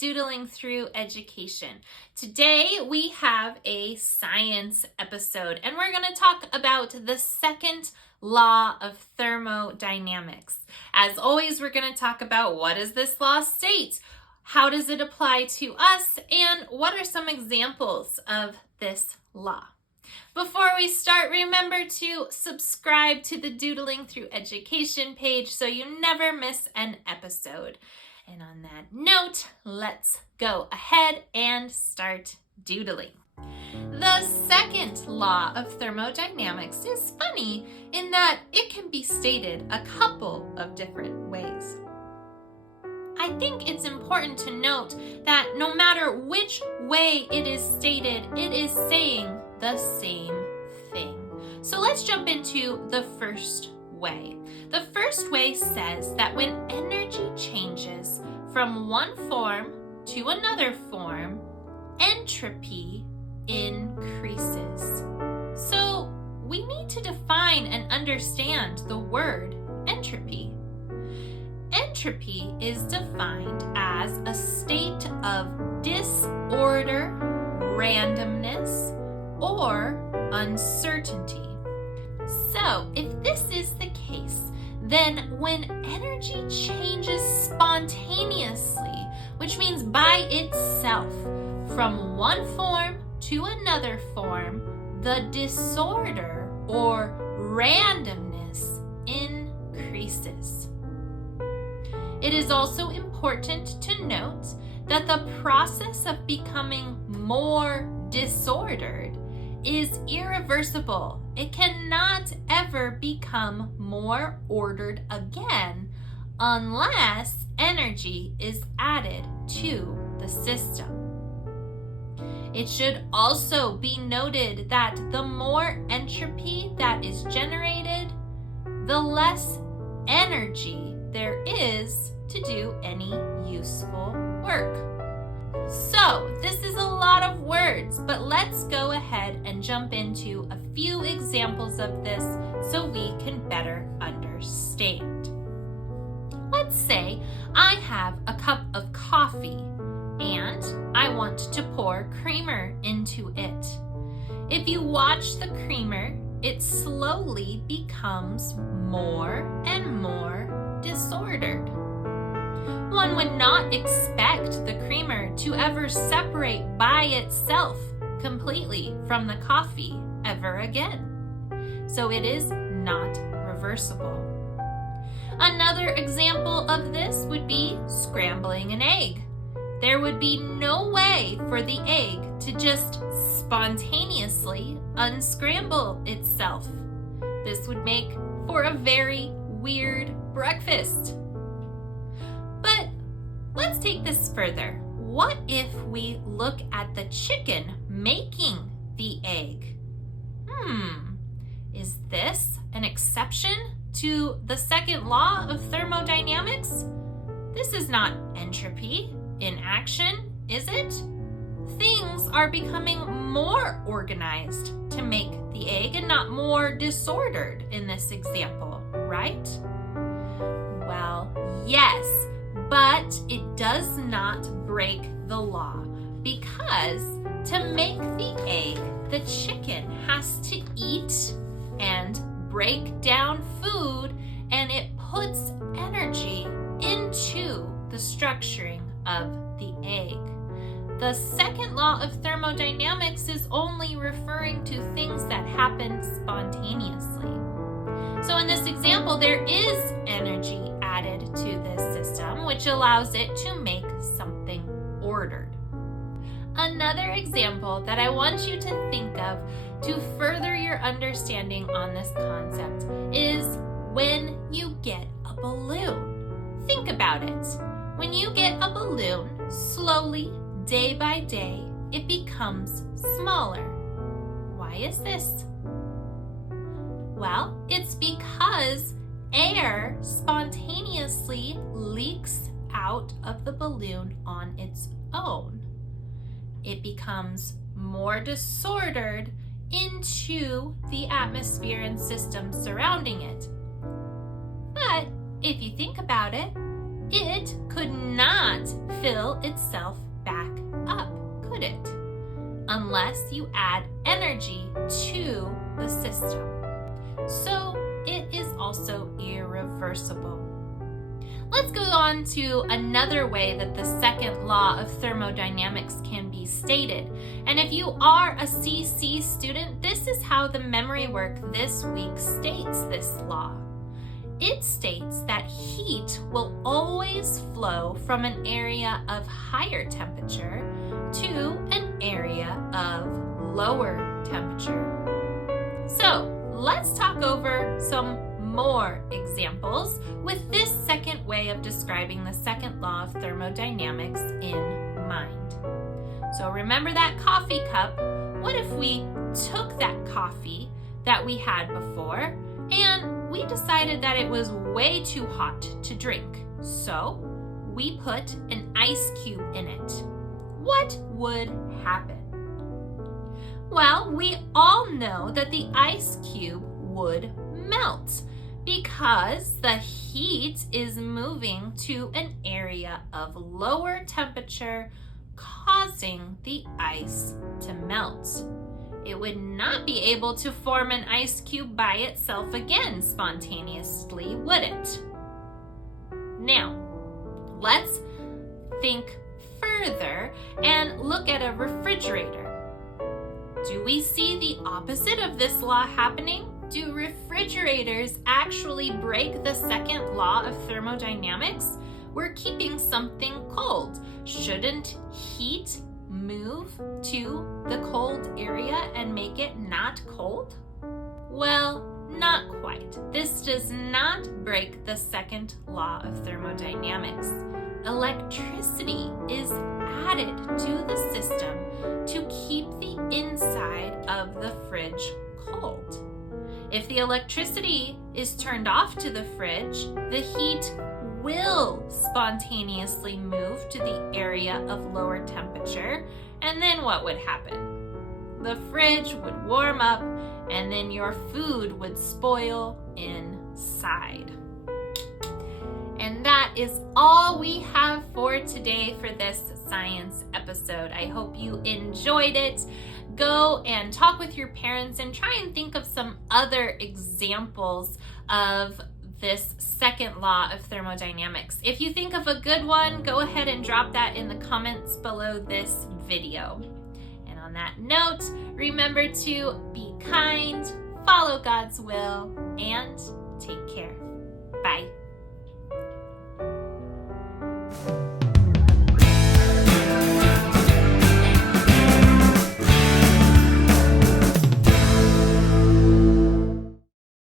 Doodling Through Education. Today we have a science episode and we're going to talk about the second law of thermodynamics. As always, we're going to talk about what does this law state, how does it apply to us, and what are some examples of this law. Before we start, remember to subscribe to the Doodling Through Education page so you never miss an episode. And on that note, let's go ahead and start doodling. The second law of thermodynamics is funny in that it can be stated a couple of different ways. I think it's important to note that no matter which way it is stated, it is saying the same thing. So let's jump into the first way. The first way says that when energy changes from one form to another form, entropy increases. So we need to define and understand the word entropy. Entropy is defined as a state of disorder, randomness, or uncertainty. So if this is the case, then when energy changes spontaneously, which means by itself, from one form to another form, the disorder or randomness increases. It is also important to note that the process of becoming more disordered is irreversible. It cannot ever become more ordered again unless energy is added to the system. It should also be noted that the more entropy that is generated, the less energy there is to do any useful work. So, this is a lot of words, but let's go ahead and jump into a few examples of this so we can better understand. Let's say I have a cup of coffee and I want to pour creamer into it. If you watch the creamer, it slowly becomes more and more disordered. One would not expect the creamer to ever separate by itself completely from the coffee ever again. So it is not reversible. Another example of this would be scrambling an egg. There would be no way for the egg to just spontaneously unscramble itself. This would make for a very weird breakfast. But let's take this further. What if we look at the chicken making the egg? Is this an exception to the second law of thermodynamics? This is not entropy in action, is it? Things are becoming more organized to make the egg and not more disordered in this example, right? Well, yes. But it does not break the law because to make the egg, the chicken has to eat and break down food, and it puts energy into the structuring of the egg. The second law of thermodynamics is only referring to things that happen spontaneously. So in this example, there is energy added to this system, which allows it to make something ordered. Another example that I want you to think of to further your understanding on this concept is when you get a balloon. Think about it. When you get a balloon, slowly, day by day, it becomes smaller. Why is this? Well, it's because air spontaneously leaks out of the balloon on its own. It becomes more disordered into the atmosphere and system surrounding it. But if you think about it, it could not fill itself back up, could it? Unless you add energy to the system. So it is also irreversible. Let's go on to another way that the second law of thermodynamics can be stated. And if you are a CC student, this is how the memory work this week states this law. It states that heat will always flow from an area of higher temperature to an area of lower temperature. So let's talk over some more examples with this second way of describing the second law of thermodynamics in mind. So remember that coffee cup. What if we took that coffee that we had before and we decided that it was way too hot to drink? So we put an ice cube in it. What would happen? Well, we all know that the ice cube would melt because the heat is moving to an area of lower temperature, causing the ice to melt. It would not be able to form an ice cube by itself again spontaneously, would it? Now, let's think further and look at a refrigerator. Do we see the opposite of this law happening? Do refrigerators actually break the second law of thermodynamics? We're keeping something cold. Shouldn't heat move to the cold area and make it not cold? Well, not quite. This does not break the second law of thermodynamics. Electricity is added to the system to keep the inside of the fridge cold. If the electricity is turned off to the fridge, the heat will spontaneously move to the area of lower temperature, and then what would happen? The fridge would warm up, and then your food would spoil inside. And that is all we have for today for this science episode. I hope you enjoyed it. Go and talk with your parents and try and think of some other examples of this second law of thermodynamics. If you think of a good one, go ahead and drop that in the comments below this video. And on that note, remember to be kind, follow God's will, and take care. Bye.